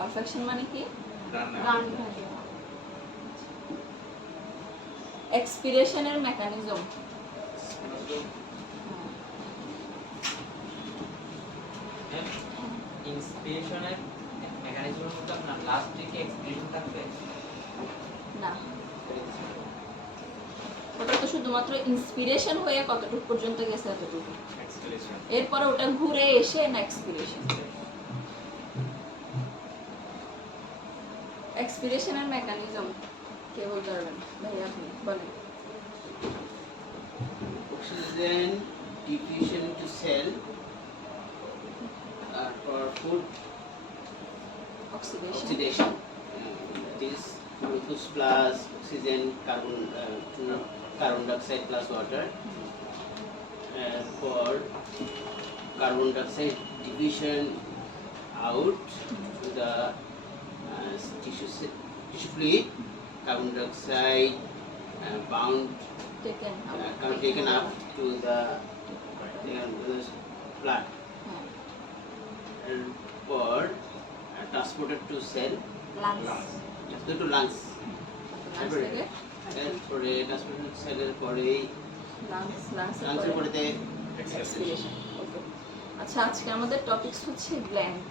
অলফ্যাকশন মানে কি? এক্সপিরেশনের মেকানিজম। ইন্সপিরেশনের মেকানিজমের মধ্যে আপনার লাস্ট থেকে এক্সপিরেশন থাকবে না, ওটা তো শুধুমাত্র ইন্সপিরেশন হয়ে কতটুকু পর্যন্ত গেছে এতটুকু, এরপরে ওটা ঘুরে এসে না এক্সপিরেশন। এক্সপিরেশনের মেকানিজম কে বলতে পারবেন? ভাই আপনি বলেন। Oxygen diffusion to cell for food oxidation. That is glucose plus oxygen, carbon dioxide plus water. For carbon dioxide diffusion out to the tissue fluid, carbon dioxide bound taken up to the blood and for transported to cell, to lungs. এরপরে ট্রান্সপোর্টেড সেলের পরে লাংসের পরেতে এক্সপিরেশন। ওকে, আচ্ছা আজকে আমাদের টপিকস হচ্ছে gland.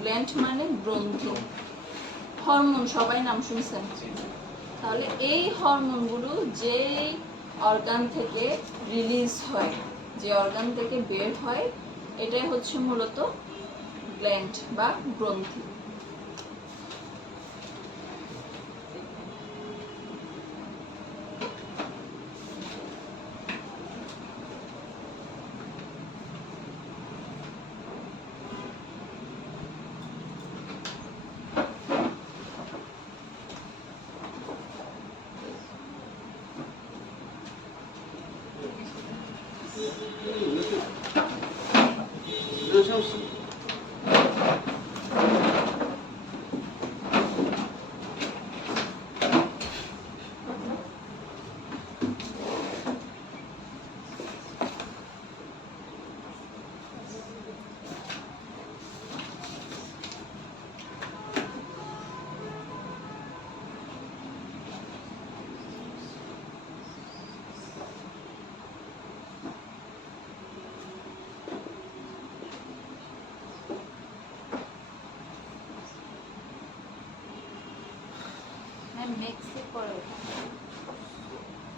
Gland মানে গ্রন্থি। হরমোন সবাই নাম শুনছেন? তাহলে এই হরমোনগুলো যে অর্গান থেকে রিলিজ হয়, যে অর্গান থেকে বের হয়, এটাই হচ্ছে মূলত গ্ল্যান্ড বা গ্রন্থি।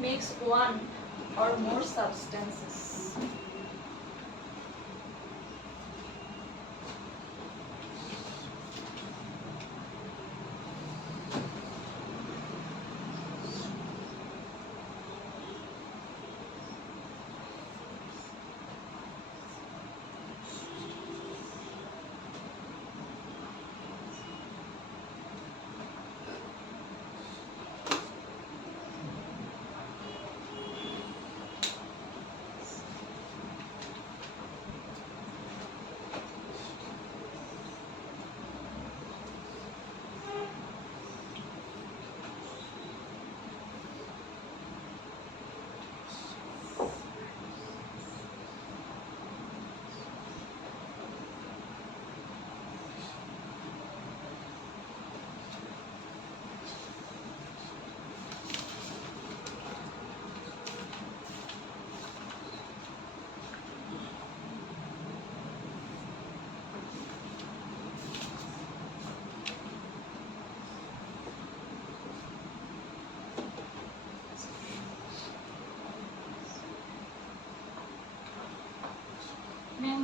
Makes one or more substances.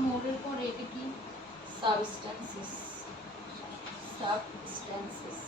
মোরের পরে এটা কি? Substances. Substances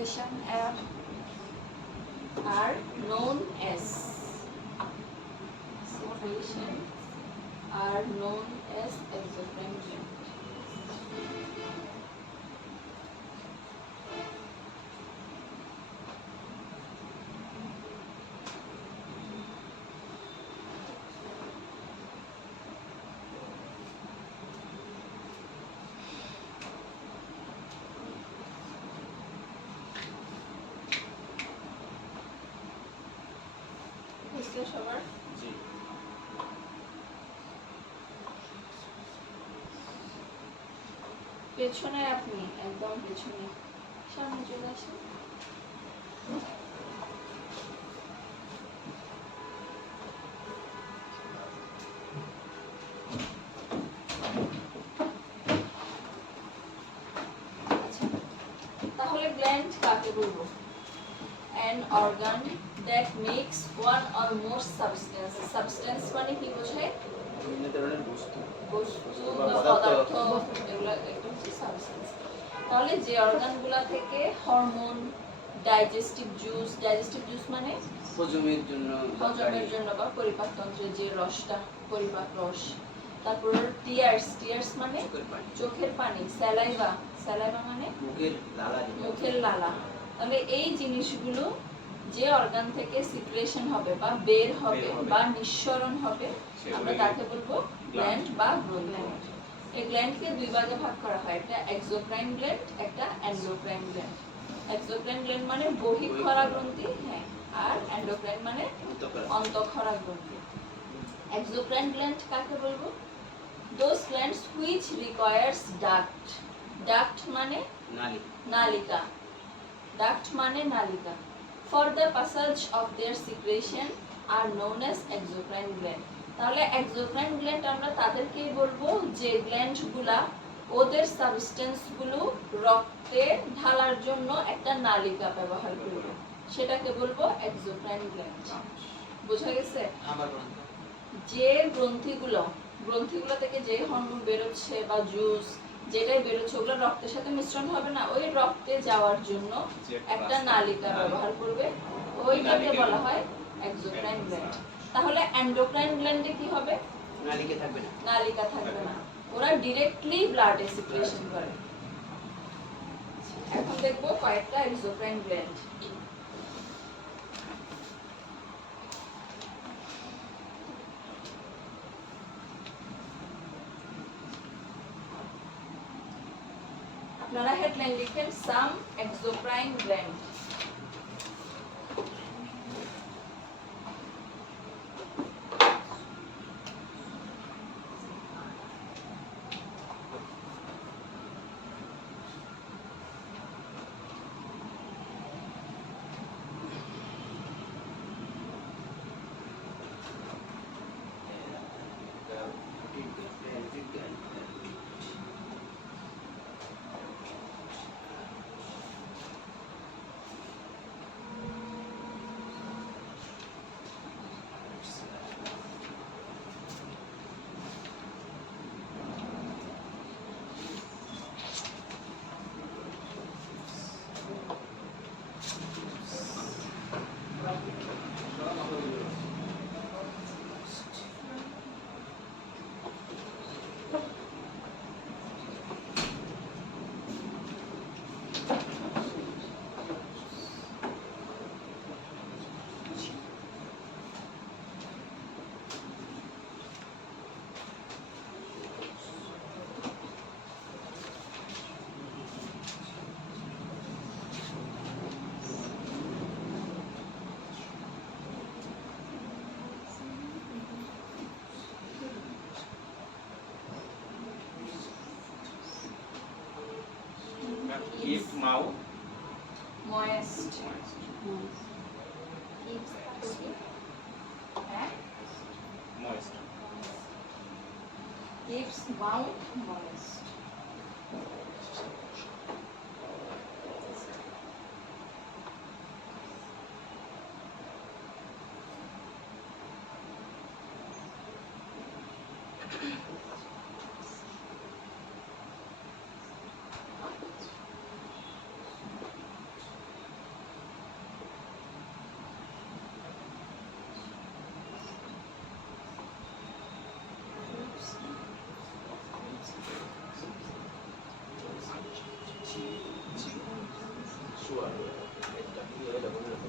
secretion are known as secretion are known as exocrine gland. বুঝলে সবার? জি। পেছনে আপনি একদম পেছনে, সামনে চলে আসেন। আচ্ছা, তাহলে গ্ল্যান্ড কাকে বলবো? An organ that makes one or more substances. Substance মানে কি বোঝায়? বিভিন্ন ধরনের বস্তু। বস্তু বা বা পদার্থ। পদার্থ, এগুলা একটা হচ্ছে সাবস্টেন্স। তাহলে যে অর্গানগুলা থেকে হরমোন, ডাইজেস্টিভ জুস মানে হজমের জন্য হজমের জন্য বা পরিপাকতন্ত্রের যে রসটা, পরিপাক রস। তারপর টিয়ার্স মানে চোখের পানি। চোখের পানি, স্যালাইভা মানে মুখের লালা। মুখের লালা। তাহলে এই জিনিসগুলো যে অর্গান থেকে সিক্রেশন হবে বা বের হবে বা নিঃসরণ হবে, আমরা তাকে বলবো গ্ল্যান্ড বা গ্রন্থি। এই গ্ল্যান্ডকে দুই ভাগে ভাগ করা হয়, একটা এক্সোক্রাইন গ্ল্যান্ড, একটা এন্ডোক্রাইন গ্ল্যান্ড। এক্সোক্রাইন গ্ল্যান্ড মানে বহিঃক্ষরা গ্রন্থি, হ্যাঁ, আর এন্ডোক্রাইন মানে অন্তঃক্ষরা গ্রন্থি। এক্সোক্রাইন গ্ল্যান্ড কাকে বলবো? Those glands which requires duct. Duct মানে নালিকা। Duct মানে নালিকা। For the passage of their secretion are known as exocrine gland. তাহলে exocrine gland আমরা তাদেরকেই বলবো যে গ্ল্যান্ডগুলা ওদের সাবস্টেন্সগুলো রক্তে ঢালার জন্য একটা নালিকা ব্যবহার করবে, সেটাকে বলবো exocrine gland। বোঝা গেছে? যে গ্রন্থিগুলো থেকে যে হরমোন বেরোচ্ছে বা জুস যেটাই বেরোচ্ছে, ওগুলো রক্তের সাথে মিশ্রণ হবে না, ওই রক্তে যাওয়ার জন্য একটা নালিকা ব্যবহার করবে, ওইটাকে বলা হয় এক্সোক্রাইন গ্ল্যান্ড। তাহলে এন্ডোক্রাইন গ্ল্যান্ডে কি হবে? নালিকা থাকবে না, ওরা ডিরেক্টলি ব্লাডে সিক্রেশন করে। এখন দেখবো কয়েকটা এক্সোক্রাইন গ্ল্যান্ড। আপনারা হেডলাইন লিখেন some exocrine gland. Keep mouth moist, moist. keeps mouth moist. Sure. এটা কি হয়ে যাবে না?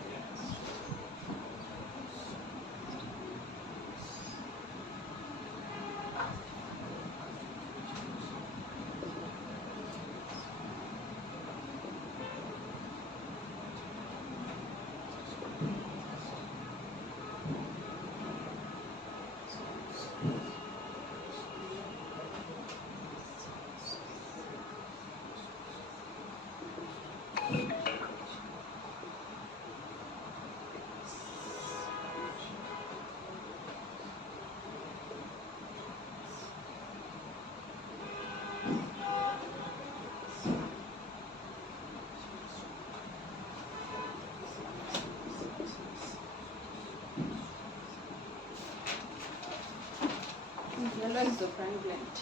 Yellow exocrine gland.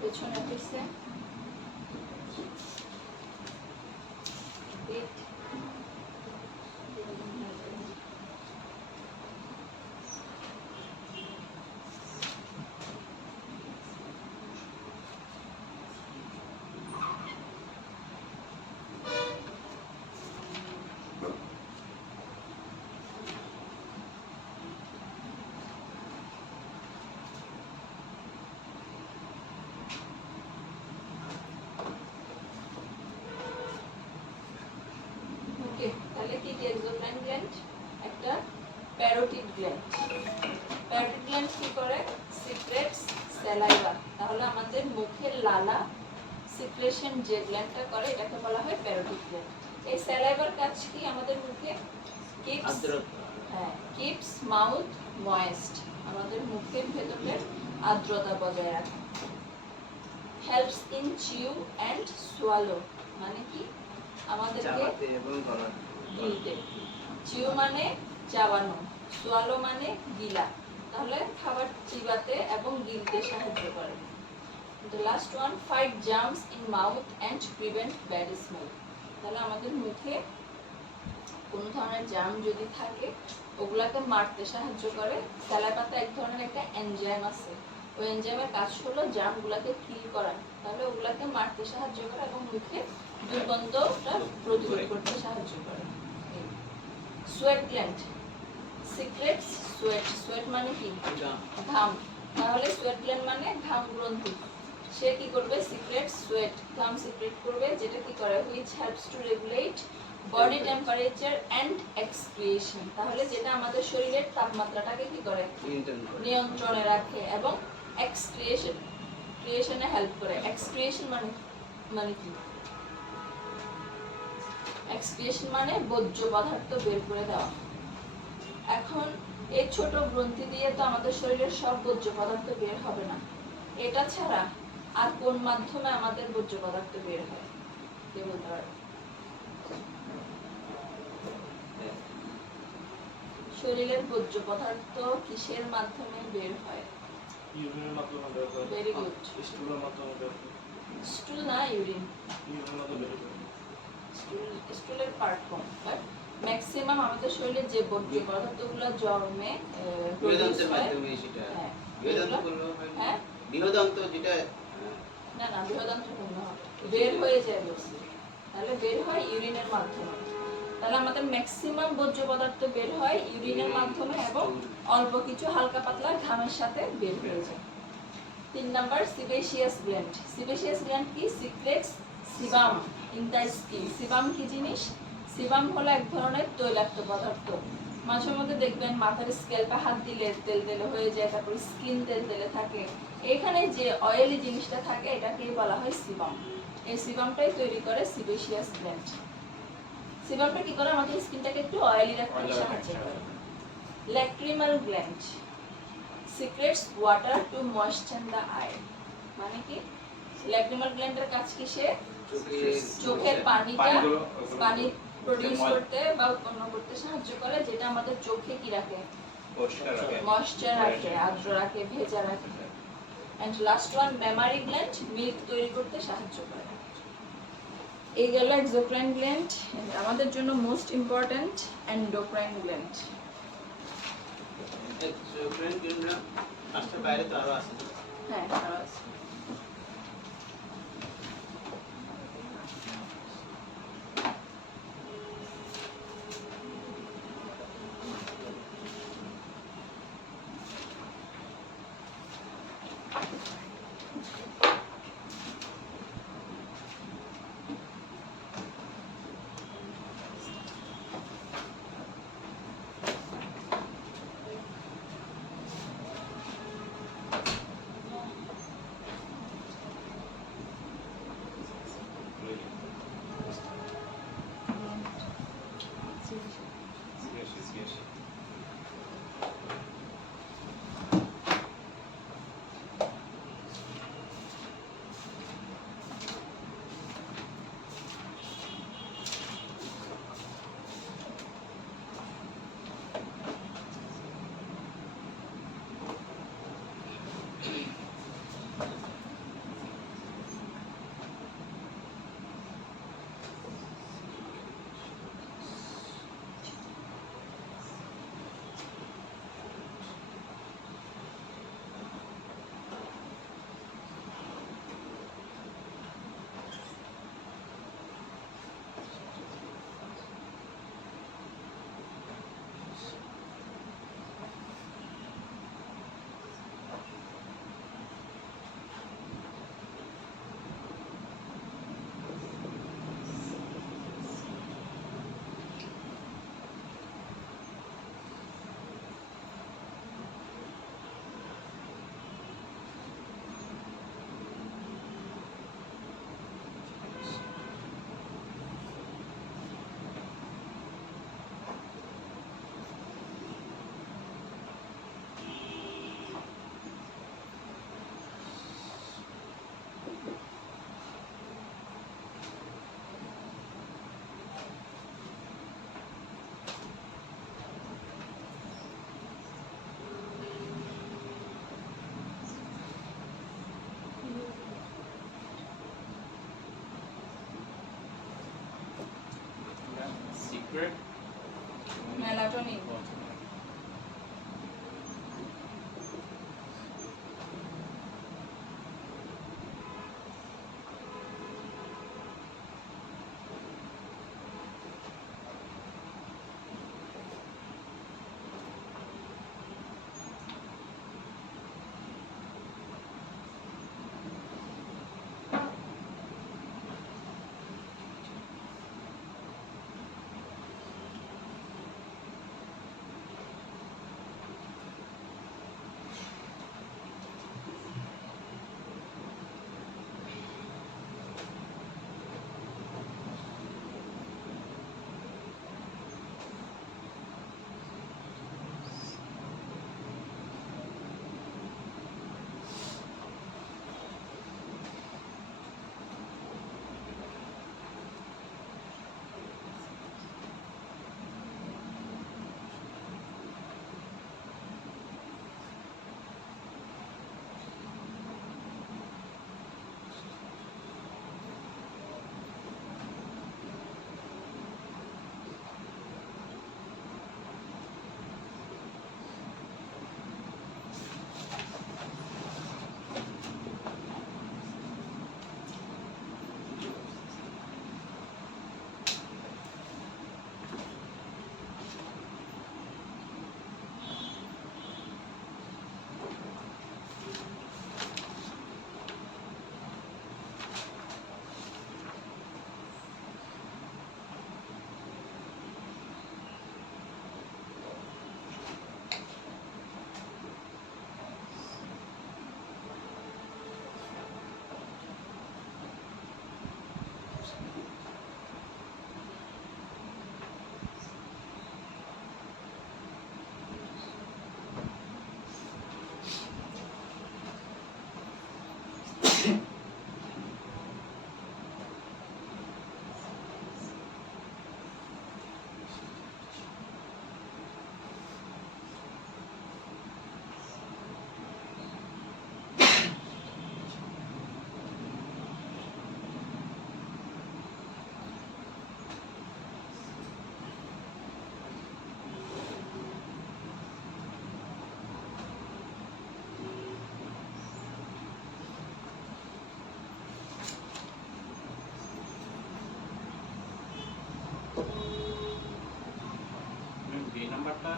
পেছনে পিছে পেট গ্ল্যান্ড, একটা প্যারোটিড গ্ল্যান্ড। প্যারোটিড গ্ল্যান্ড কি করে? Secrets saliva. তাহলে আমাদের মুখের লালা সিক্রেশন যে গ্ল্যান্ডটা করে এটাকে বলা হয় প্যারোটিড গ্ল্যান্ড। এই স্যালাইভার কাজ কি আমাদের মুখে? কিপস, হ্যাঁ, কিপস মাউথ ময়েস্ট, আমাদের মুখের ভেতরের আর্দ্রতা বজায় রাখে। Helps in chew and swallow, মানে কি আমাদেরকে চাবাতে এবং গলা গিলতে। চিউ মানে চাবানো, সোয়ালো মানে গিলা, তাহলে খাবার চিবাতে এবং গিলতে সাহায্য করে। The last one, fight germs in mouth and prevent bad smell. তাহলে আমাদের মুখে কোনো ধরনের জার্ম যদি থাকে ওগুলাকে মারতে সাহায্য করে। স্যালাইভাতে এক ধরনের একটা এনজাইম আছে, ওই এনজাইমের কাজ হলো জার্মগুলোকে কিল করা, তাহলে ওগুলাকে মারতে সাহায্য করে এবং মুখে দুর্গন্ধটা প্রতিরোধ করতে সাহায্য করে। Sweat gland, secrets sweat. Sweat মানে কি? ঘাম। তাহলে সোয়েট গ্ল্যান্ড মানে ঘাম গ্রন্থি। সে কি করবে? সিক্রেট সোয়েট, ঘাম সিক্রেট করবে, যেটা কি করে? Which helps to regulate body temperature and excoriation. তাহলে যেটা আমাদের শরীরের তাপমাত্রাটাকে কি করে? নিয়ন্ত্রণে রাখে এবং ক্রিয়েশনে হেল্প করে। এক্সক্রিয়েশন মানে কি? এক্সক্রিয়েশন মানে বর্জ্য পদার্থ বের করে দেওয়া। এখন এই ছোট গ্রন্থি দিয়ে তো আমাদের শরীরের সব বর্জ্য পদার্থ বের হবে না, এটা ছাড়া আর কোন মাধ্যমে আমাদের বর্জ্য পদার্থ বের হয়? কে বলতে পারে? শরীরের বর্জ্য পদার্থ কিসের মাধ্যমে বের হয়? ইউরিনের মাধ্যমে বের হয়। Very good. স্টুলের মাধ্যমে বের হয়। স্টুল না, ইউরিন। ইউরিনের মাধ্যমে বের হয়। স্টুলের পার্ট কম, বাট ম্যাক্সিমাম আমাদের শরীরে যে বর্জ্য পদার্থগুলো জন্মে বৃহদান্তের মাধ্যমে সেটা হ্যাঁ, বৃহদান্ত করলো হয় হ্যাঁ, বৃহদান্ত যেটা না না, বৃহদান্ত্র পূর্ণ হবে, বের হয়ে যায় বলছি। তাহলে বের হয় ইউরিনের মাধ্যমে। তাহলে আমাদের ম্যাক্সিমাম বর্জ্য পদার্থ বের হয় ইউরিনের মাধ্যমে এবং অল্প কিছু হালকা পাতলা ঘামের সাথে বের হয়ে যায়। 3 নাম্বার, সিবেশিয়াস গ্ল্যান্ড। সিবেশিয়াস গ্ল্যান্ড কি? Secrets sebum in the skin. Sebum কি জিনিস? সিবাম হলো এক ধরনের তৈলাক্ত পদার্থ। মাঝে মধ্যে দেখবেন মাথার স্ক্যাল্পে হাত দিলে তেল তেলে হয়ে যায়, তারপর স্কিন তেল তেলে থাকে। এখানে যে অয়েলি জিনিসটা থাকে এটাকেই বলা হয় সিবাম। এই সিবামটাই তৈরি করে সিবেশিয়াস গ্ল্যান্ড। সিবামটা কি করে? আমাদের স্কিনটাকে একটু অয়েলি রাখতে সাহায্য করে। Lacrimal gland, secrets water to moisture the I, মানে কি? ল্যাক্রিমাল গ্ল্যান্ডের কাজ কি? সে চোখের পানি প্রডিউস করতে বা উৎপন্ন করতে সাহায্য করে, যেটা আমাদের চোখে কি রাখে? পরিষ্কার রাখে। ময়েশ্চার রাখে, আর্দ্র রাখে, ভেজা রাখে। And last one, mammary gland, milk তৈরি করতে সাহায্য করে। এই গেল এক্সোক্রাইন গ্ল্যান্ড। আমাদের জন্য most important endocrine gland. Exocrine gland আসলে বাইরে তো আরো আছে। হ্যাঁ, আরো আছে। নাম্বারটা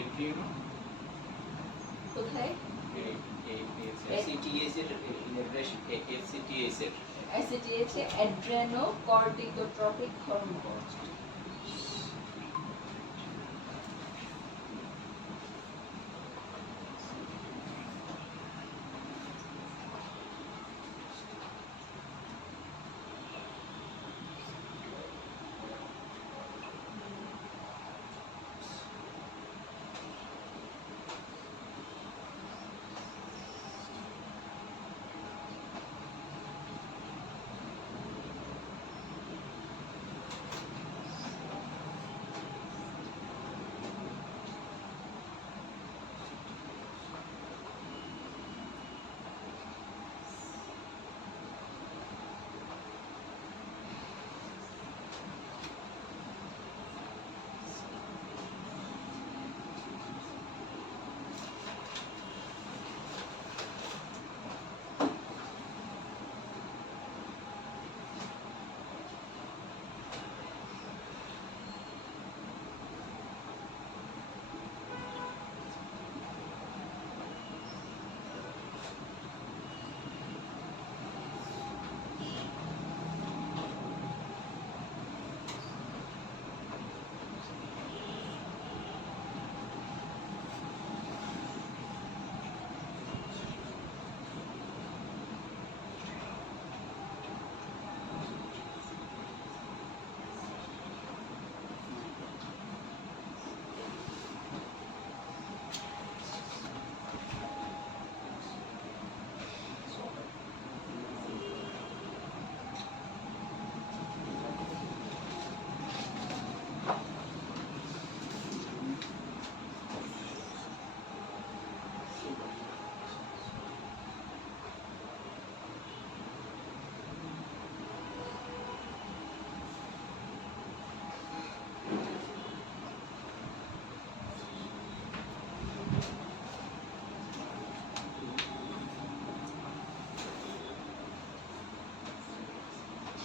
এড্রিয়ানো কোথায়? সিটিএস এর ইন্টিগ্রেশন এফসিটিএস এর ACTH অ্যাড্রেনোকর্টিকোট্রপিক হরমোন।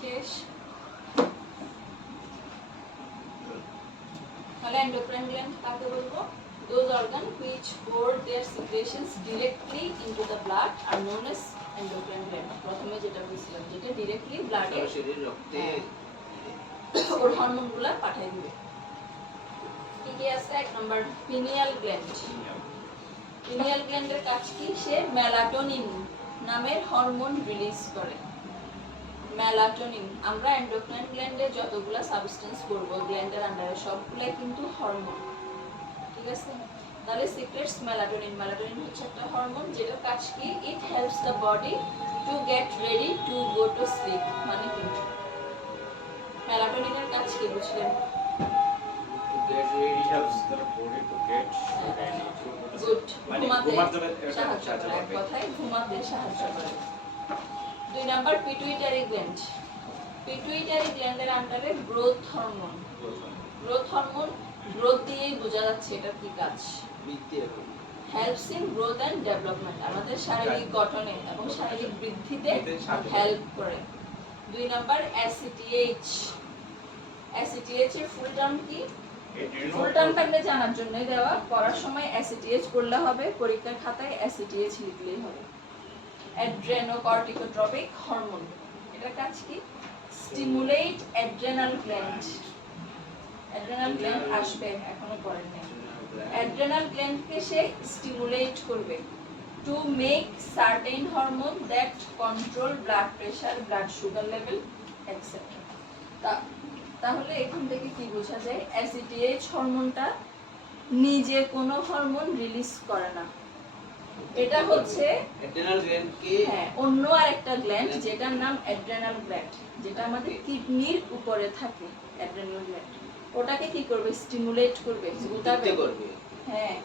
শেষ। তাহলে endocrine gland কাকে বলবো? Those organ which pour their secretions directly into the blood are known as endocrine gland. প্রথমে যেটা বলছিলাম, যেটা directly blood এ শরীর রক্তে ওর হরমোনগুলো পাঠিয়ে দিবে। কি কি আছে? এক নম্বর পিনিয়াল গ্ল্যান্ড। পিনিয়াল গ্ল্যান্ডের কাজ কি? সে মেলাটোনিন নামের হরমোন রিলিজ করে। মেলাটোনিন, আমরা এন্ডোক্রাইন গ্ল্যান্ডে যতগুলা সাবস্টেন্স করবো গ্ল্যান্ডের আন্ডারে সবগুলাই কিন্তু হরমোন, ঠিক আছে? তাহলে সিক্রেটস মেলাটোনিন। মেলাটোনিন হচ্ছে একটা হরমোন যেটার কাজ কি? It helps the body to get ready to go to sleep. মানে কি মেলাটোনিনের কাজ কি বুঝলেন? it helps the body to get ready to go to good, sleep. মানে ঘুমাতে ঘুমার জন্য এটা সাহায্য করে, এক কথায় ঘুমাতে সাহায্য করে। 2 নাম্বার পিটুইটারি গ্ল্যান্ড। পিটুইটারি গ্ল্যান্ডের আন্ডারে growth hormone. Growth hormone, growth দিয়েই বোঝা যাচ্ছে এটা কি কাজ। বৃদ্ধি এবং helps in growth and development, আমাদের শারীরিক গঠনে এবং শারীরিক বৃদ্ধিতে হেল্প করে। 2 নাম্বার অ্যাসিটিএইচ। অ্যাসিটিএইচ এর ফুল টার্ম কি? ফুল টার্ম থাকলে জানার জন্য দেওয়া, পড়ার সময় অ্যাসিটিএইচ পড়লে হবে, পরীক্ষার খাতায় অ্যাসিটিএইচ লিখলেই হবে। অ্যাড্রেনোকর্টিকোট্রপিক হরমোন, এটার কাজ কি? Stimulate adrenal gland. Adrenal gland আসবে, এখনো পড়েন নাই। অ্যাড্রেনাল গ্ল্যান্ডকে সে স্টিমুলেট করবে to make certain hormone that control blood pressure, blood sugar level etcetera. তাহলে এখান থেকে কি বোঝা যায়? অ্যাসিটিএইচ হরমোনটা নিজে কোনো হরমোন রিলিজ করে না, এটা হচ্ছে অ্যাড্রেনাল গ্ল্যান্ড কে হ্যাঁ অন্য আরেকটা গ্ল্যান্ড যেটার নাম অ্যাড্রেনাল গ্ল্যান্ড, যেটা আমাদের কিডনির উপরে থাকে। অ্যাড্রেনাল গ্ল্যান্ড ওটাকে কি করবে? স্টিমুলেট করবে, উঠাবে করবে। হ্যাঁ,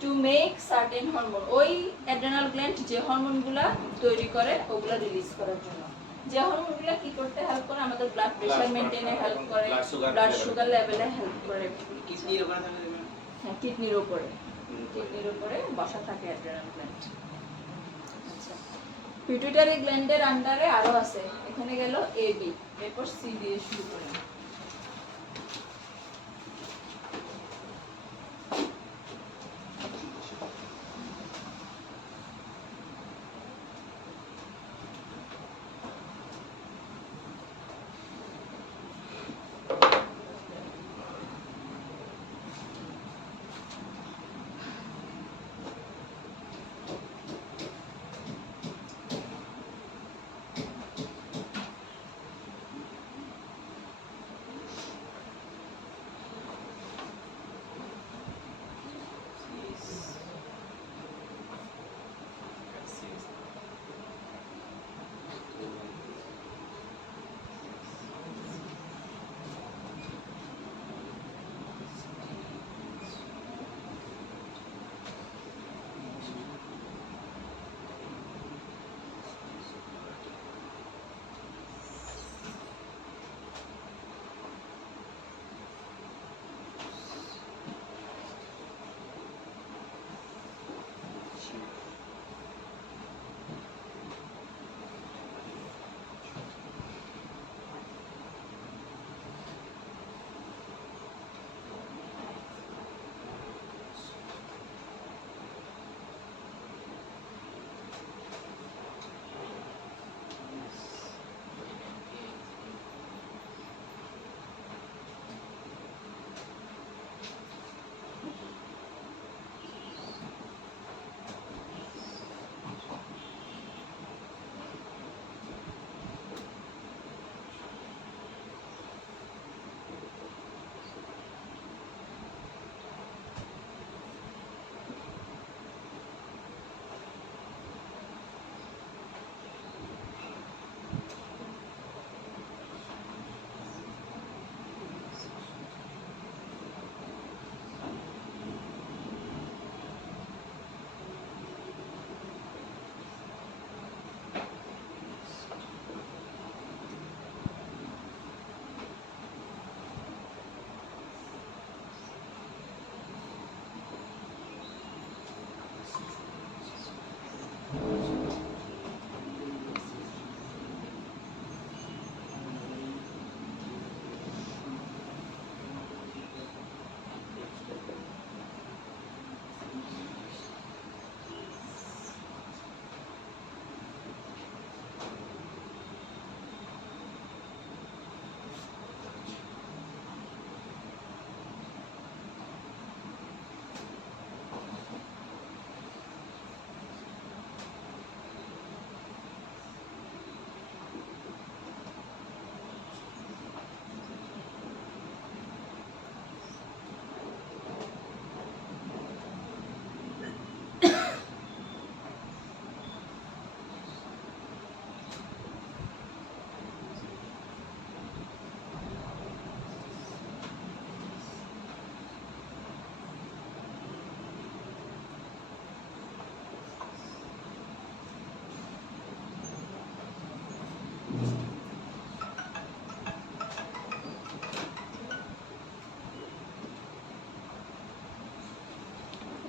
টু মেক সার্টেন হরমোন। ওই অ্যাড্রেনাল গ্ল্যান্ড যে হরমোনগুলা তৈরি করে ওগুলা রিলিজ করার জন্য। যে হরমোনগুলা কি করতে হেল্প করে? আমাদের ব্লাড প্রেশার মেইনটেইনে হেল্প করে, ব্লাড সুগার লেভেলে হেল্প করে। কিডনির উপরে থাকে না? হ্যাঁ, কিডনির উপরে, কিডনির উপরে বসা থাকে অ্যাড্রেনাল গ্ল্যান্ড। আচ্ছা, পিটুইটারি গ্ল্যান্ডের আন্ডারে আরো আছে, এখানে গেল এ বি, এরপর সি দিয়ে শুরু করি।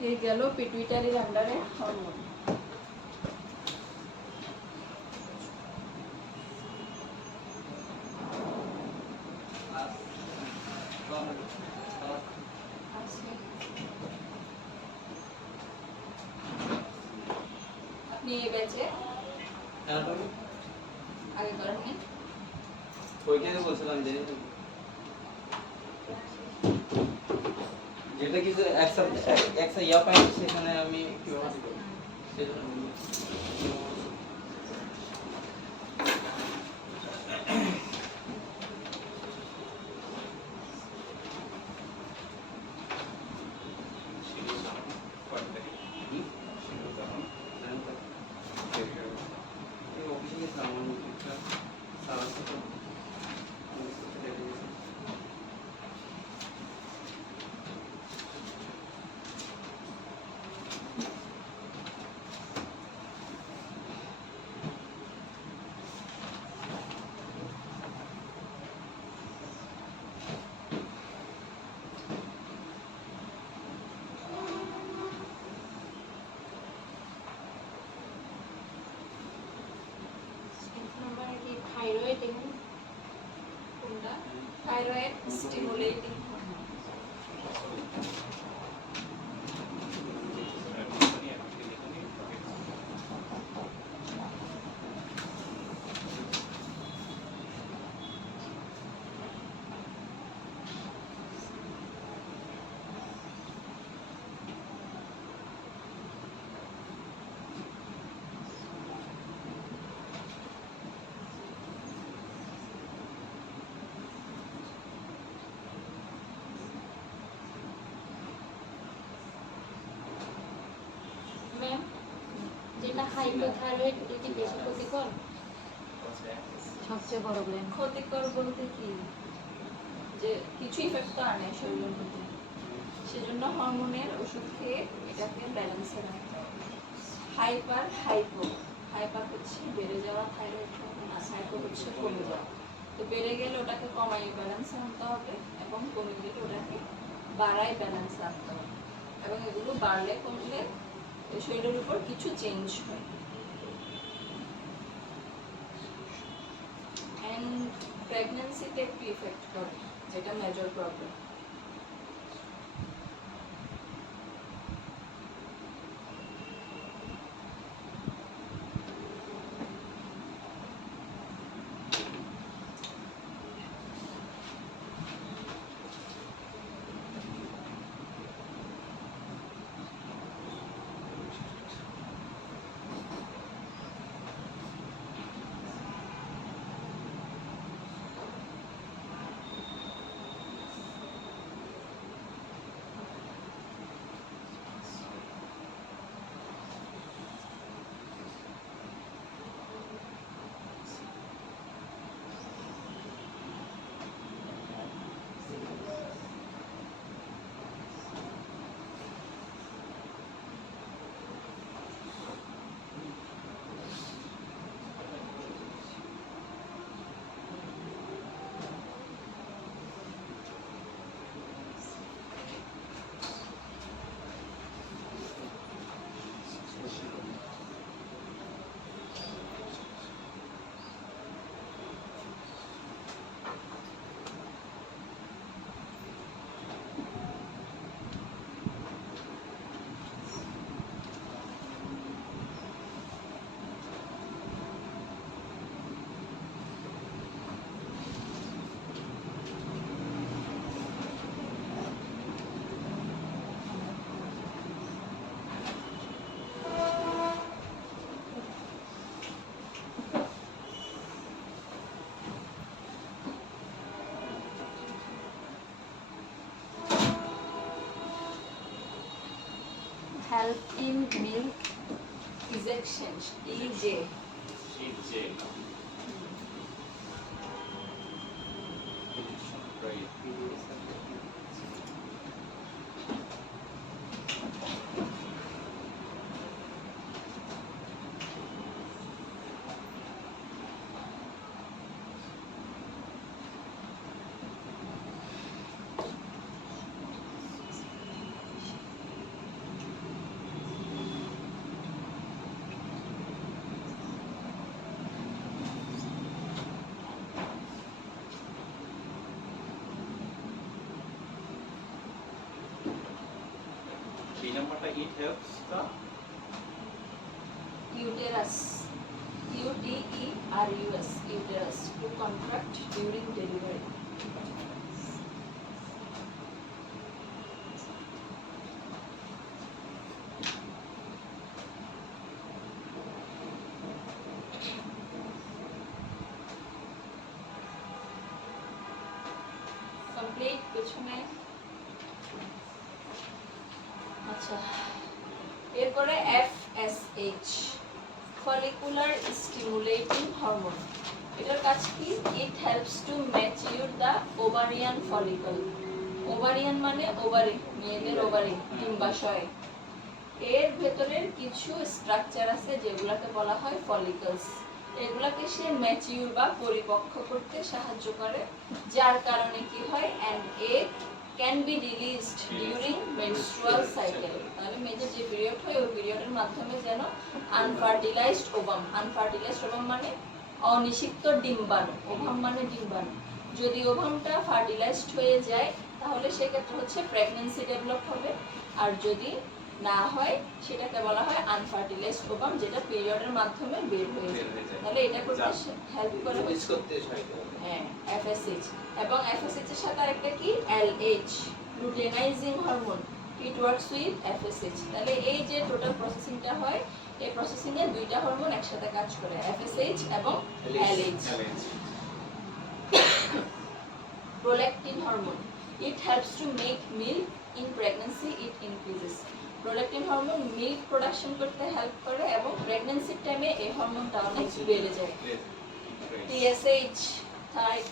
এই গেল পিটুইটারির আন্ডারে হরমোন। আপনি এই ব্যাচে আগে করেননি? ওইখানে বলছিলাম যে যেটা কিছু একটা ইয়া পাই সেখানে আমি কিভাবে করব সেজন্য অফিসে গেছিলাম আমার একটা স্যার আছে তো কোনটা? Thyroid stimulating hormone. ম্যাম, যেটা হাইপোথাইরয়েড এটা কি বেশি ক্ষতিকর? সবচেয়ে বড় গ্ল্যান্ড। ক্ষতিকর বলতে কি, যে কিছু ইফেক্ট তো আনে শরীরের মধ্যে, সেজন্য হরমোনের ওষুধ খেয়ে এটাকে ব্যালেন্সে রাখতে হবে। হাইপার হাইপো, হাইপার হচ্ছে বেড়ে যাওয়া থাইরয়েড হরমোন, আর হাইপো হচ্ছে কমে যাওয়া। তো বেড়ে গেলে ওটাকে কমাই ব্যালেন্সে আনতে হবে, এবং কমে গেলে ওটাকে বাড়াই ব্যালেন্সে আনতে হবে। এবং এগুলো বাড়লে কমলে শরীরের উপর কিছু চেঞ্জ হয়। অ্যান্ড প্রেগন্যান্সিতে একটু ইফেক্ট করে, যেটা major problem. Help in milk ejection, EJ. B নাম্বারটা it helps the uterus, uterus, uterus to contract during delivery. Complete পেছনে। আচ্ছা, এরপরে FSH, follicular stimulating hormone. এটার কাজ কি? It helps to mature the ovarian follicle. Ovarian মানে ওভারি, মেয়েদের ওভারি, ডিম্বাশয়। এর ভেতরের কিছু স্ট্রাকচার আছে যেগুলোকে বলা হয় ফলিকলস। এগুলাকে সে ম্যাচিউর বা পরিপক্ক করতে সাহায্য করে, যার কারণে কি হয় and egg can be released during menstrual cycle. তাহলে মেয়েদের যে পিরিয়ড হয় ওই পিরিয়ডের মাধ্যমে যেন আনফার্টিলাইজড ওভাম, আনফার্টিলাইজড ওভাম মানে অনিষিক্ত ডিম্বাণু, ওভাম মানে ডিম্বাণু, যদি ওভামটা ফার্টিলাইজড হয়ে যায় তাহলে সেক্ষেত্রে হচ্ছে প্রেগন্যান্সি ডেভেলপ হবে, আর যদি না হয় সেটাকে বলা হয় আনফার্টিলাইজড ওভাম, যেটা পিরিয়ডের মাধ্যমে বের হয়ে যায়। তাহলে এটা করতে হেল্প করে রিলিজ করতে সাহায্য করে। হ্যাঁ FSH, এবং FSH এর সাথে আরেকটা কি LH, luteinizing hormone, it works with FSH। তাহলে এই যে টোটাল প্রসেসিংটা হয়, এই প্রসেসিং এ দুইটা হরমোন একসাথে কাজ করে, FSH এবং LH। Prolactin hormone, it helps to make milk in pregnancy, it increases. Prolactin hormone milk production করতে হেল্প করে এবং প্রেগন্যান্সির টাইমে এই হরমোনটা অনেক বেড়ে যায়। TSH,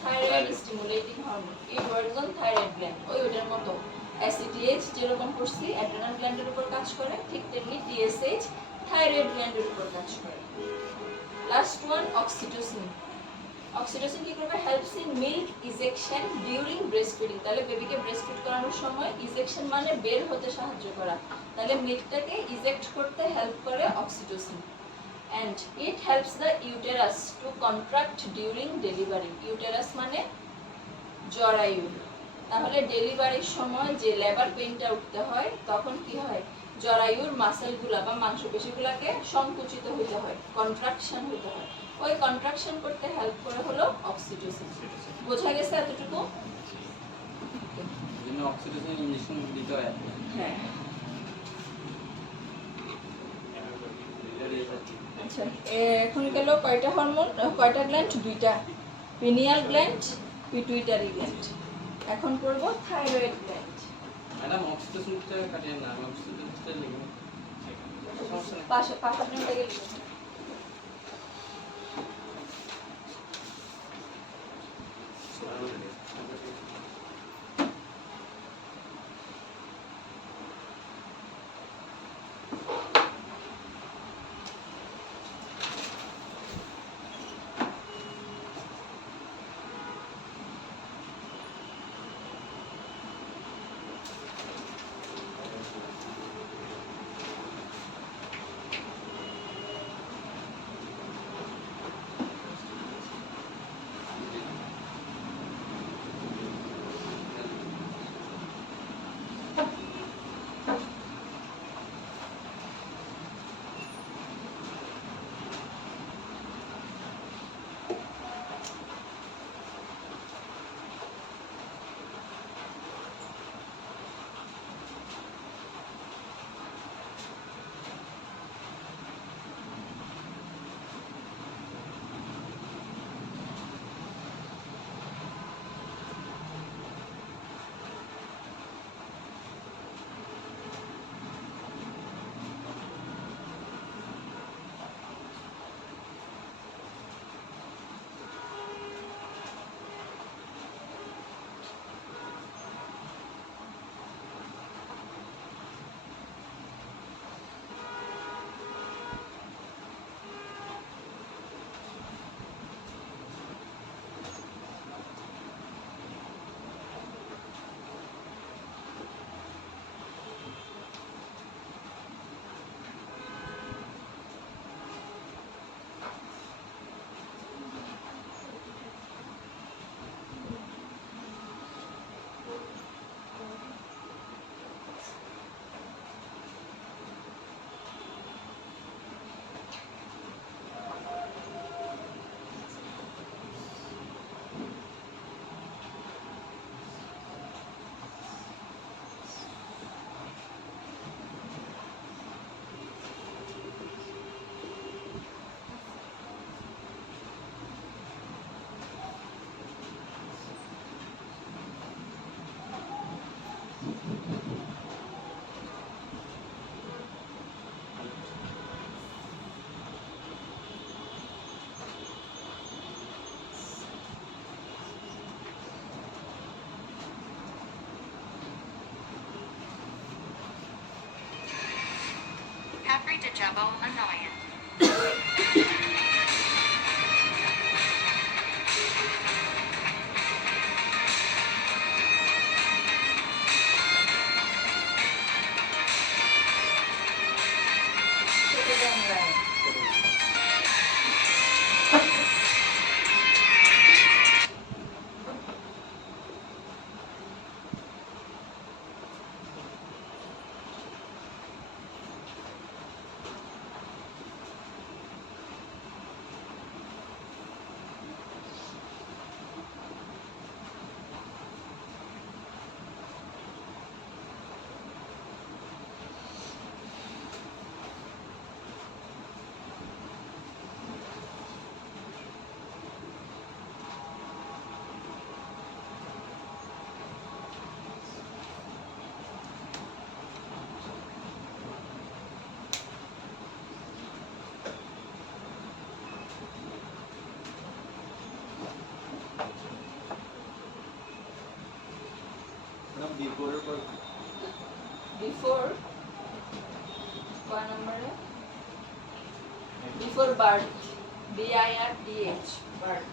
thyroid stimulating hormone, it works on thyroid gland, ওইটার মতো। ACTH যেরকম পড়ছি অ্যাড্রেনাল গ্ল্যান্ডের উপর কাজ করে, ঠিক তেমনি TSH থাইরয়েড গ্ল্যান্ডের উপর কাজ করে। Last one oxytocin. অক্সিটোসিন কি করবে? Helps in milk ejection during breast feeding. তাহলে বেবিকে ব্রেস্ট ফিড করানোর সময় ইজেকশন মানে বের হতে সাহায্য করা, তাহলে মিল্কটাকে ইজেক্ট করতে হেল্প করে oxytocin. and it helps the uterus to contract during delivery. uterus মানে জরায়ু। তাহলে ডেলিভারির সময় যে লেবার পেইনটা উঠতে হয় তখন কি হয়, জরায়ুর মাসেলগুলা বা মাংসপেশিগুলোকে সংকুচিত হতে হয়, কন্ট্রাকশন হতে হয়, ওই কন্ট্রাকশন করতে হেল্প করে হলো অক্সিটোসিন। বোঝা গেছে এতটুকু? বিভিন্ন অক্সিটোসিন ইনজেকশন দিতে হয়। হ্যাঁ। আচ্ছা, এখন গেল কয়টা হরমোন, কয়টা গ্ল্যান্ড? দুইটা, পিনিয়াল গ্ল্যান্ড, পিটুইটারি গ্ল্যান্ড। এখন করব থাইরয়েড গ্ল্যান্ড। ম্যাডাম অক্সিটোসিনটা কাটিয়ে না, অক্সিটোসিনটা লিখুন। সমস্যা নেই। পাশে আপনার থেকে লিখুন। have reached a Jabal annoyance. কেটে দেন লাইন। ম্যাডাম বিফোরের পর বিফোর কয় নম্বরে? Before birth, BIRTH, birth.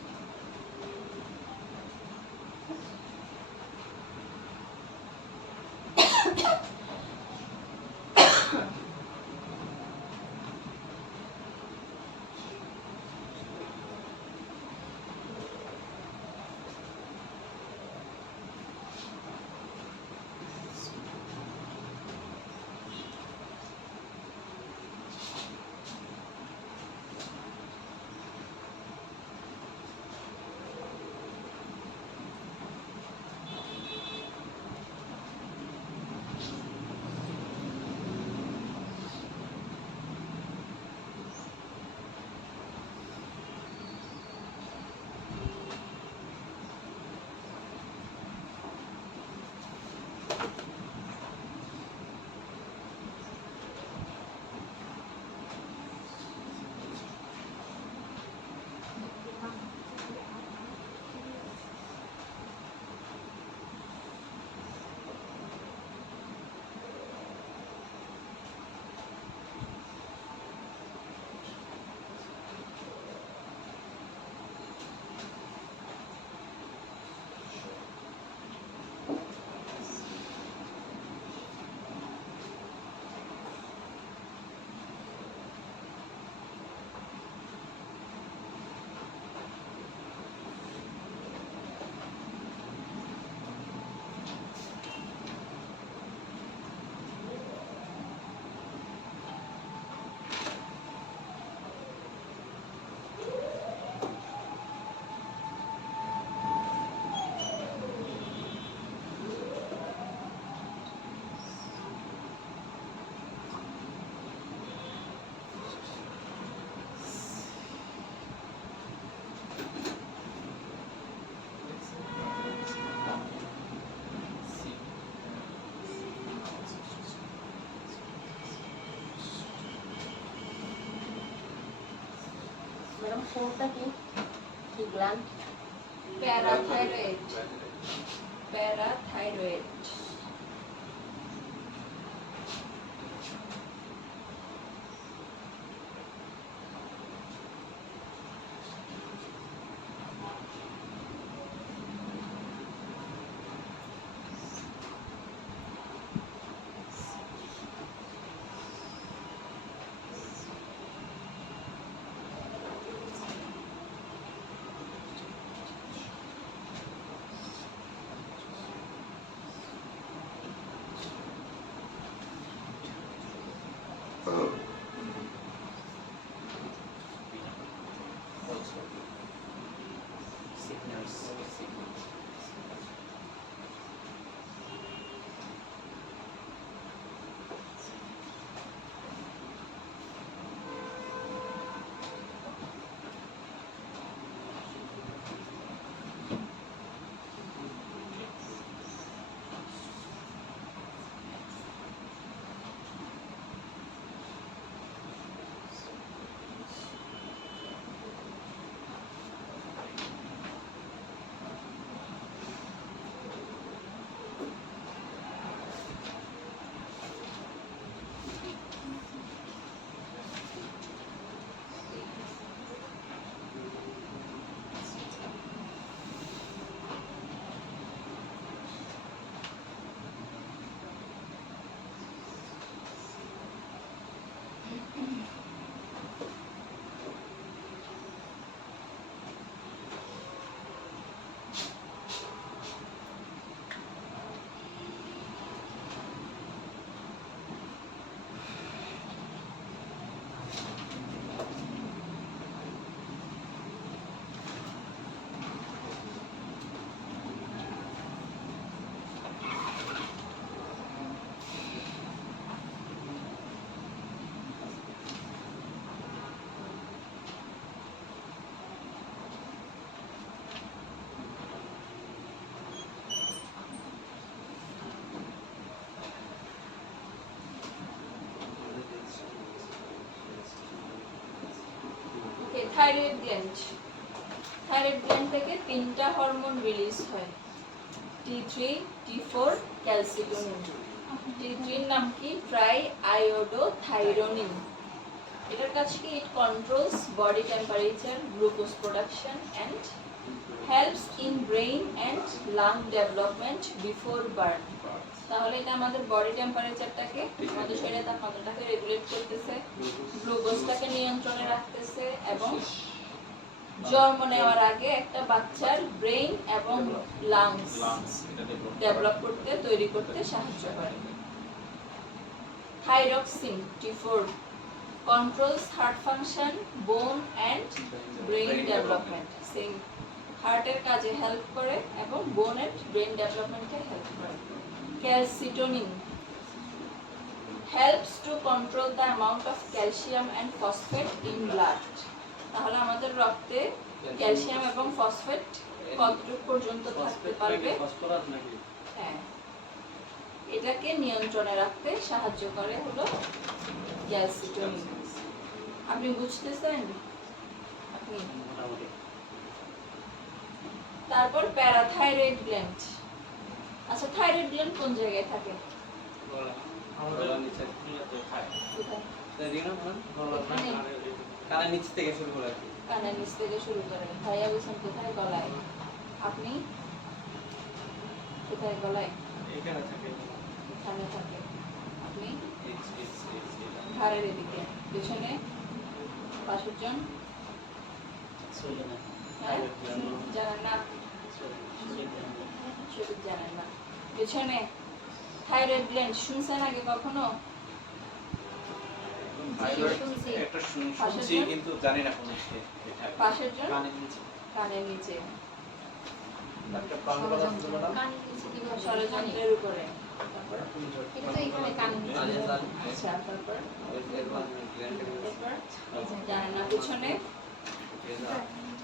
Madam ফোনটা কি কি gland? Parathyroid, parathyroid. Thyroid gland. Thyroid gland থেকে তিনটা হরমোন রিলিজ হয়, T3, T4, ক্যালসিটোনিন। T3 এর নাম কি? Triiodothyronine. এটার কাজ কি? It controls body temperature, glucose production and helps in brain and lung development before birth. তাহলে এটা আমাদের বডি টেম্পারেচারটাকে, আমাদের শরীরের তাপমাত্রাটাকে রেগুলেট করতেছে, গ্লুকোজটাকে নিয়ন্ত্রণে রাখতেছে এবং জন্ম নেওয়ার আগে একটা বাচ্চার ব্রেইন এবং লাংস ডেভেলপ করতে, তৈরি করতে সাহায্য করে। Thyroxine T4 controls heart function, bone and brain development. Same হার্টের কাজে হেল্প করে এবং বোন এন্ড ব্রেন ডেভেলপমেন্টে হেল্প করে। Calcitonin helps to control the amount of calcium and phosphate in blood. তাহলে আমাদের রক্তে ক্যালসিয়াম এবং ফসফেট কতটুকু পর্যন্ত থাকতে পারবে? ফসফরাস নাকি? হ্যাঁ, এটাকে নিয়ন্ত্রণে রাখতে সাহায্য করে হলো ক্যালসিটোনিন। আপনি বুঝতেছেন? আপনি মোটামুটি। তারপর প্যারাথাইরয়েড গ্ল্যান্ড। আচ্ছা, থাইরয়েড গ্ল্যান্ড কোন জায়গায় থাকে? আমাদের নিচে তো খায়। কোথায়? এদিকে না মানে এখানে? কানের নিচ থেকে শুরু করে আর কি। কানের নিচ থেকে শুরু করে। ভাইয়া বলছেন কোথায়? গলায়। আপনি কোথায়? গলায়। এখানে থাকে। এখানে থাকে। আপনি এইচ ঘাড়ের এদিকে, পেছনে, পাশের জন। হ্যাঁ? জানেন না? সঠিক জানেন না। পেছনে থাইরয়েড গ্ল্যান্ড শুনছেন আগে কখনো? শুনছি। একটা শুনছি কিন্তু জানি না কোন এটা পাশের জন কানের নিচে। কানের নিচে, একটা প্রাণবন্ত ছিল না? কানের নিচে কিভাবে জানি? ষড়যন্ত্রের উপরে। তারপর এটা তো এখানে কানের নিচে। আচ্ছা, তারপর এরপর এরপর জানেন না। পেছনে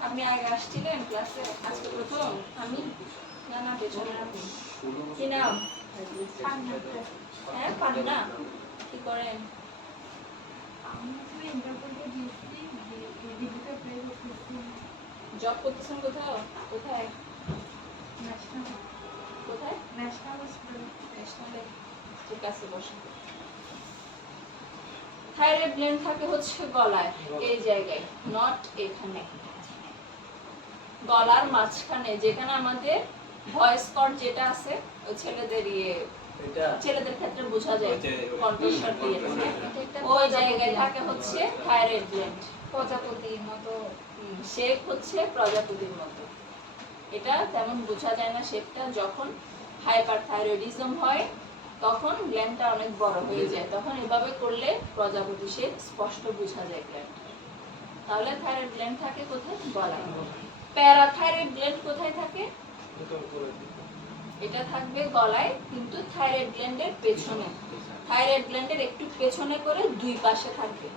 আপনি আগে আসছিলেন ক্লাসে? আজকে প্রথম? আমি না না, পেছনে আপনি। কি নাম? হ্যাঁ, পান্না। কি করেন? জব করতেছেন কোথাও? কোথায়? কোথায়? ন্যাশনালে। ঠিক আছে, বসুন। থাইরয়েড গ্ল্যান্ড থাকে হচ্ছে গলায়, এই জায়গায়, নট এখানে। গলার মাঝখানে, যেখানে আমাদের ভয়েস কর্ড যেটা আছে, ওই ছেলেদের এটা ছেলেদের ক্ষেত্রে বোঝা যায় ওই যে- কণ্ঠস্বর দিয়ে, এটা একটা ওই জায়গায় থাকে হচ্ছে থাইরয়েড গ্ল্যান্ড। প্রজাপতির মতো। শেপ হচ্ছে প্রজাপতির মতো। এটা তেমন বোঝা যায় না শেপটা। যখন হাইপারথাইরয়েডিজম হয় তখন গ্ল্যান্ডটা অনেক বড় হয়ে যায়, তখন এভাবে করলে প্রজাপতি শেপ স্পষ্ট বোঝা যায় গ্ল্যান্ড। তাহলে থাইরয়েড গ্ল্যান্ড থাকে কোথায়? গলায়। প্যারাথাইরয়েড গ্ল্যান্ড কোথায় থাকে? এটা থাকবে গলায়, কিন্তু থাইরয়েড গ্ল্যান্ডের পেছনে। থাইরয়েড গ্ল্যান্ডের একটু পেছনে করে দুই পাশে থাকে।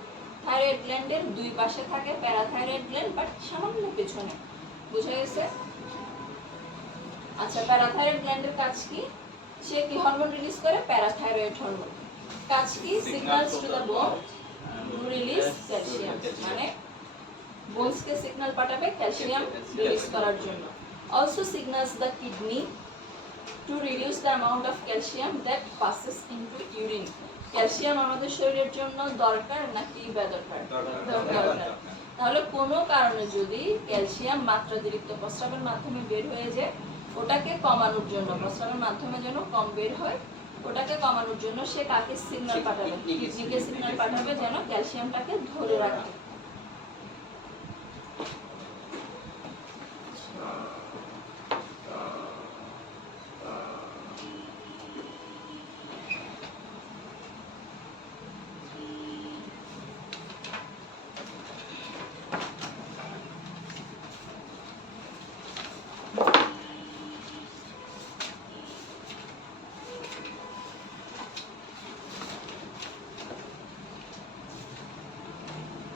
থাইরয়েড গ্ল্যান্ডের দুই পাশে থাকে প্যারাথাইরয়েড গ্ল্যান্ড, বাট সামান্য পেছনে। বুঝা গেছে? আচ্ছা, প্যারাথাইরয়েড গ্ল্যান্ডের কাজ কি? সে কি হরমোন রিলিজ করে? Parathyroid hormone. কাজ কি? Signals to the bone to release calcium, মানে বোনসকে সিগন্যাল পাঠাবে ক্যালসিয়াম রিলিজ করার জন্য। Also signals the kidney to reduce the amount of calcium that passes into urine. Calcium আমাদের শরীরের জন্য দরকার নাকি বেদরকার? দরকার। তাহলে কোনো কারণে যদি ক্যালসিয়াম মাত্রাতিরিক্ত প্রস্রাবের মাধ্যমে বের হয়ে যায়, ওটাকে কমানোর জন্য, প্রস্রাবের মাধ্যমে যেন কম বের হয়, ওটাকে কমানোর জন্য সে কাকে সিগন্যাল পাঠাবে? কিডনিকে সিগন্যাল পাঠাবে যেন ক্যালসিয়ামটাকে ধরে রাখে।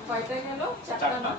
কয়টা গেল? চারটা না?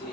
জি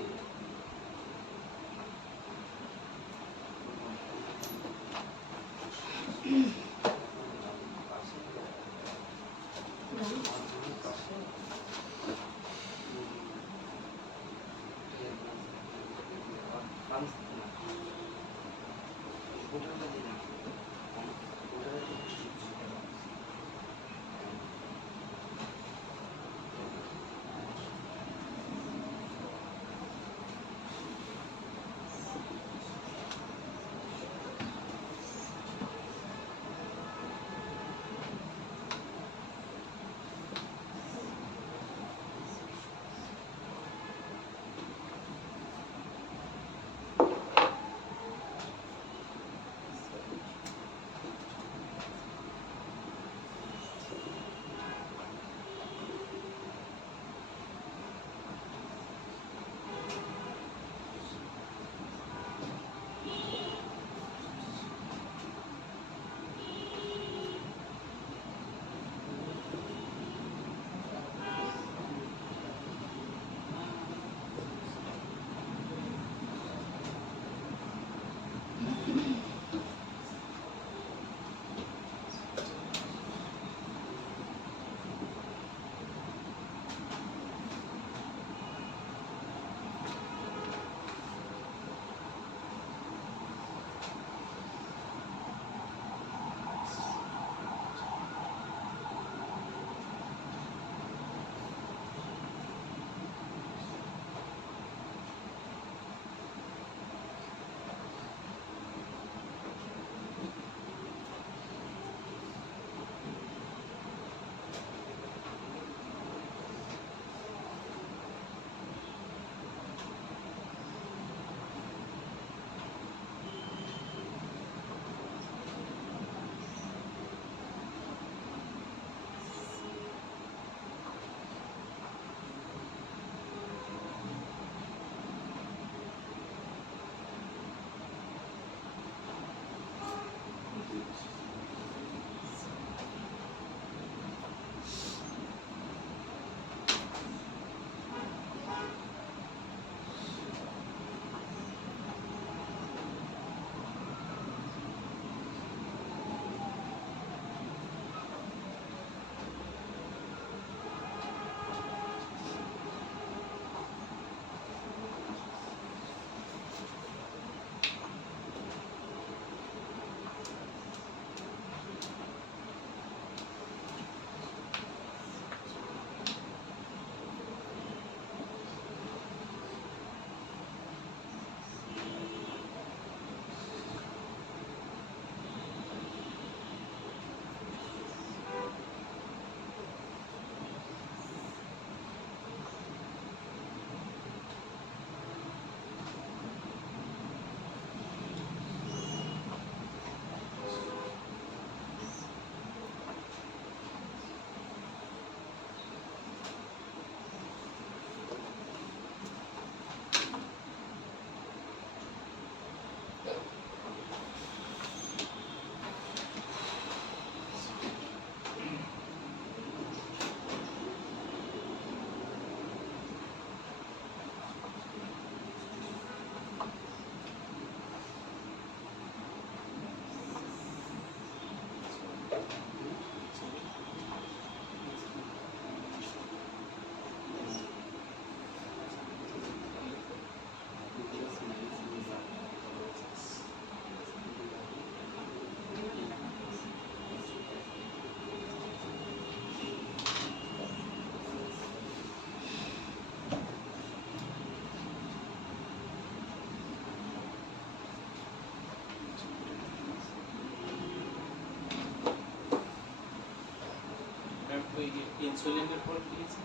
ইনসুলিনের পর কি আছে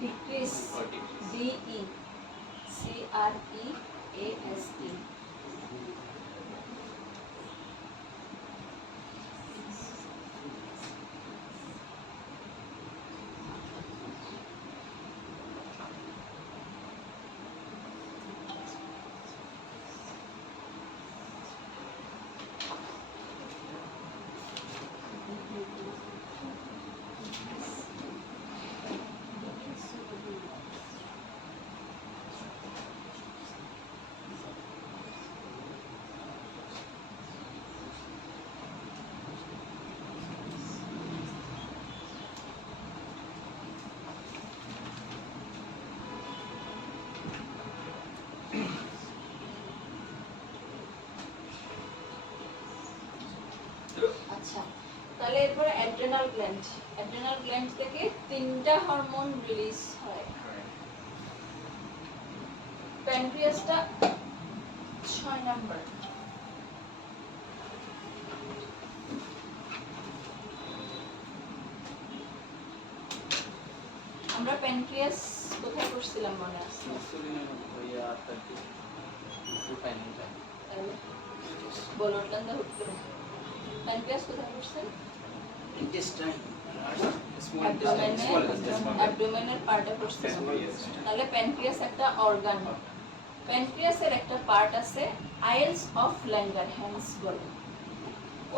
ডিক্রিজ DE CREASE আচ্ছা, তাহলে এরপরে অ্যাড্রেনাল গ্ল্যান্ড। অ্যাড্রেনাল গ্ল্যান্ড থেকে 3টা হরমোন রিলিজ হয়। প্যানক্রিয়াসটা 6 নাম্বার। আমরা প্যানক্রিয়াস কোথায় করছিলাম মনে আছে? ইনসুলিনের হইয়া তাকে ফাইনালটা তাহলে বলো উঠলেন তো হুট করে। প্যানক্রিয়াস কোথায় করছেন? ইন্টেস্টাইন স্মল অ্যাবডোমেনের পার্টে করছেন। তাহলে প্যানক্রিয়াস একটা অর্গান। প্যানক্রিয়াসের একটা পার্ট আছে আইলস অফ ল্যাঙ্গারহ্যান্স বলে।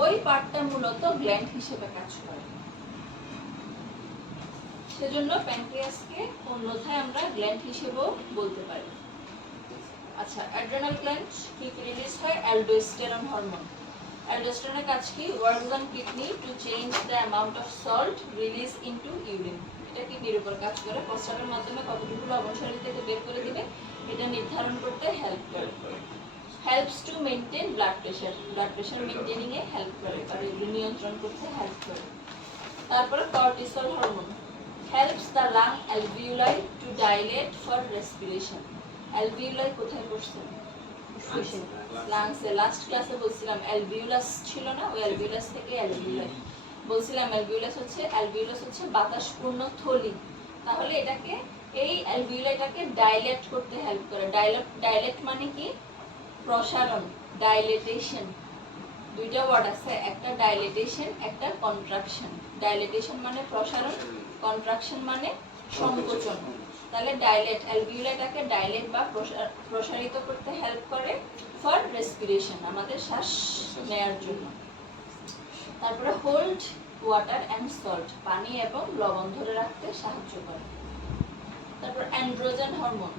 ওই পার্টটা মূলত গ্ল্যান্ড হিসেবে কাজ করে। সেজন্য প্যানক্রিয়াসকে অন্যথায় আমরা গ্ল্যান্ড হিসেবেও বলতে পারি। আচ্ছা, অ্যাড্রেনাল গ্ল্যান্ড কি রিলিজ হয়? Aldosterone hormone. অ্যালডোস্টেরনের কাজ কি? Works on kidney to change the amount of salt release into urine. এটা কিডনির উপর কাজ করে। প্রস্রাবের মাধ্যমে কতটুকু লবণ শরীর থেকে বের করে দিবে এটা নির্ধারণ করতে হেল্প করে। Helps to maintain blood pressure. Blood pressure maintaining এ হেল্প করে, আর এগুলো নিয়ন্ত্রণ করতে হেল্প করে। তারপরে cortisol hormone helps the lung alveoli to dilate for respiration. alveoli কোথায় পড়ছেন? লাংসে। লাস্ট ক্লাসে বলছিলাম অ্যালভিউলাস ছিল না, ওই অ্যালভিউলাস থেকে অ্যালভিউলাই বলছিলাম। অ্যালভিউলাস হচ্ছে বাতাসপূর্ণ থলি। তাহলে এটাকে এই অ্যালভিউলাইটাকে ডাইলেট করতে হেল্প করে। ডাইলেট মানে কি? প্রসারণ, ডাইলেটেশন। দুইটা ওয়ার্ড আছে, একটা ডাইলেটেশন, একটা কন্ট্রাকশন। ডাইলেটেশন মানে প্রসারণ, কন্ট্রাকশন মানে সংকোচন। তাহলে ডাইলেট, অ্যালভিউলাইটাকে ডাইলেট বা প্রসারিত করতে হেল্প করে ফর রেসপিরেশন, আমাদের শ্বাস নেয়ার জন্য। তারপরে হোল্ড ওয়াটার অ্যান্ড সল্ট, পানি এবং লবণ ধরে রাখতে সাহায্য করে। তারপর androgen hormone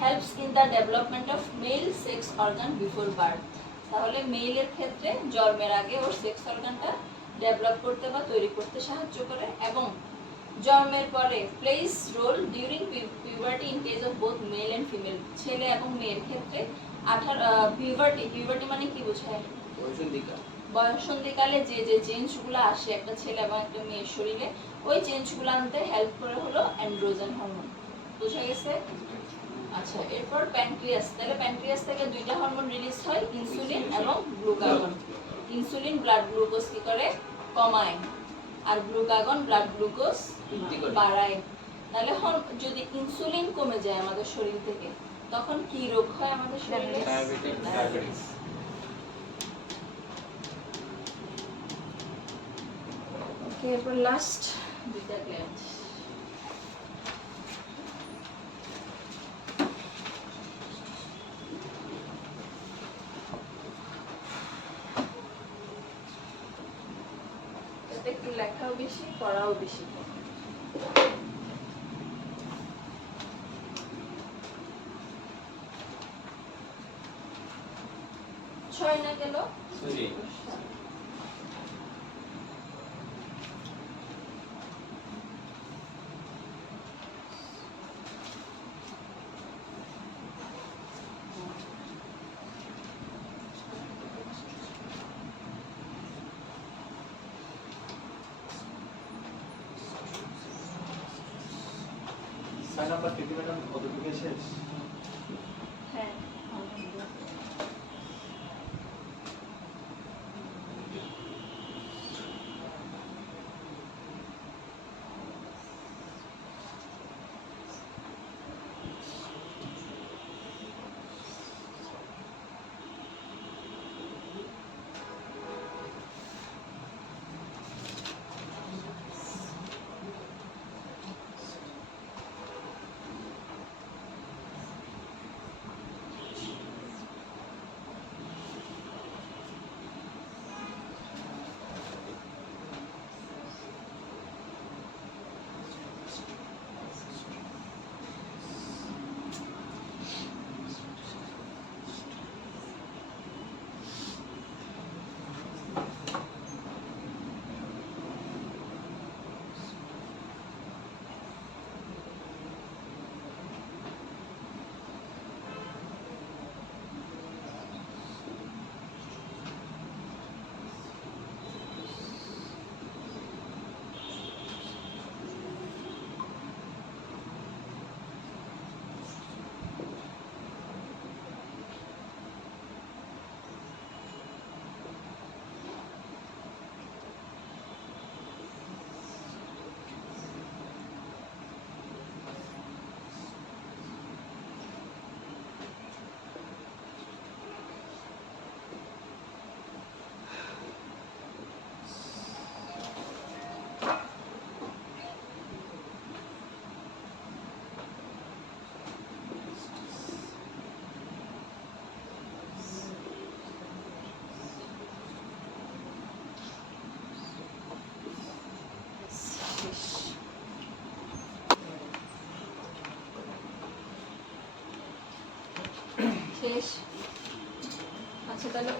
helps in the development of mail sex organ before birth. তাহলে মেইলের ক্ষেত্রে জন্মের আগে ওর সেক্স অর্গানটা ডেভেলপ করতে বা তৈরি করতে সাহায্য করে, এবং জন্মের পরে plays role during puberty in case of both male and female. ছেলে এবং মেয়ের ক্ষেত্রে পিউবার্টি মানে কি বোঝায়? বয়ঃসন্ধিকালে যে যে চেঞ্জগুলো আসে একটা ছেলে এবং একটা মেয়ের শরীরে, ওই চেঞ্জগুলো আনতে হেল্প করে হলো অ্যান্ড্রোজেন হরমোন। বোঝা গেছে? আচ্ছা, এরপর প্যানক্রিয়াস। তাহলে প্যানক্রিয়াস থেকে 2টা হরমোন রিলিজ হয়, ইনসুলিন এবং গ্লুকাগন। ইনসুলিন ব্লাড গ্লুকোজ কি করে? কমায়, আর গ্লুকাগন ব্লাড গ্লুকোজ বাড়ায়। তাহলে যদি ইনসুলিন কমে যায় আমাদের শরীর থেকে, তখন কি রোগ হয় আমাদের শরীরে? ডায়াবেটিস। ওকে, এরপর লাস্ট 2টা গ্ল্যান্ড। একটু লেখাও বেশি, পড়াও বেশি। 6 না গেল? নাম্বার থেকে ম্যাডাম কতটুকু শেষ? হ্যাঁ,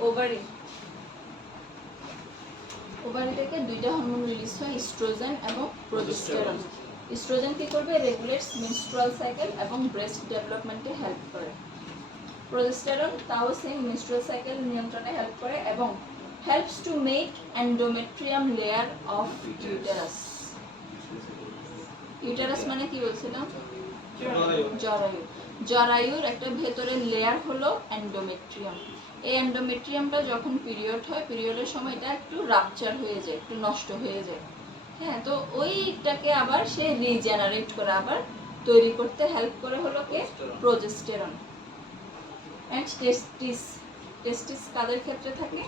ওভারি থেকে দুইটা হরমোন রিলিজ হয়, ইস্ট্রোজেন এবং প্রোজেস্টেরন। ইস্ট্রোজেন কি করবে? রেগুলেটস মেনস্ট্রুয়াল সাইকেল এবং ব্রেস্ট ডেভেলপমেন্টে হেল্প করে। প্রোজেস্টেরন তাও সেম মেনস্ট্রুয়াল সাইকেল নিয়ন্ত্রণে হেল্প করে এবং helps to make endometrium layer of uterus. Uterus মানে কি বলছিলাম? জরায়ু। জরায়ুর একটা ভেতরের লেয়ার হলো এন্ডোমেট্রিয়াম। এই এন্ডোমেট্রিয়ামটা যখন পিরিয়ড হয়, পিরিয়ডের সময় এটা একটু রাপচার হয়ে যায়, একটু নষ্ট হয়ে যায়। হ্যাঁ, তো ওইটাকে আবার সে রিজেনারেট করে আবার তৈরি করতে হেল্প করে হলো কে? প্রোজেস্টেরন। এন্ড টেস্টিস। টেস্টিস কাদের ক্ষেত্রে থাকে?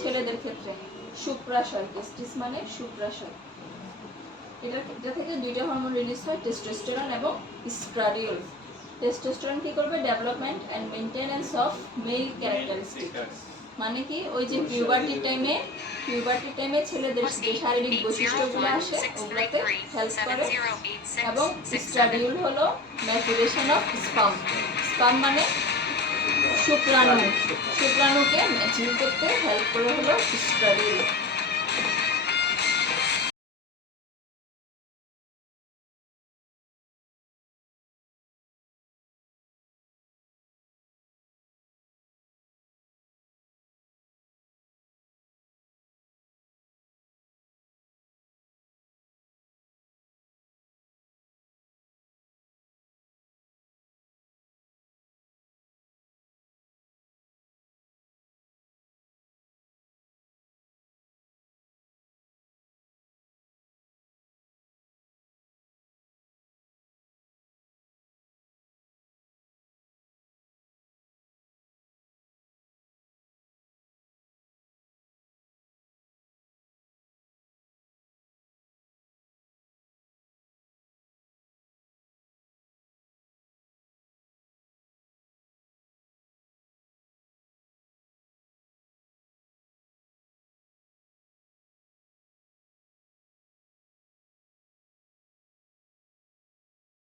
ছেলেদের ক্ষেত্রে। শুক্রাশয়। টেস্টিস মানে শুক্রাশয়। এটা থেকে দুইটা হরমোন রিলিজ হয়, টেস্টোস্টেরন এবং ইস্ট্রাডিওল। টেস্টোস্টেরন কি করবে? Development and maintenance of male characteristic. মানে কি? ওই যে পিউবার্টি টাইমে ছেলেদের যে শারীরিক বৈশিষ্ট্যগুলো আসে ওগুলোতে হেল্প করে। এবং ইস্ট্রাডিওল হলো ম্যাচুরেশন অফ স্পার্ম। স্পার্ম মানে শুক্রাণুকে ম্যাচিউর করতে হেল্প করে হলো ইস্ট্রাডিওল।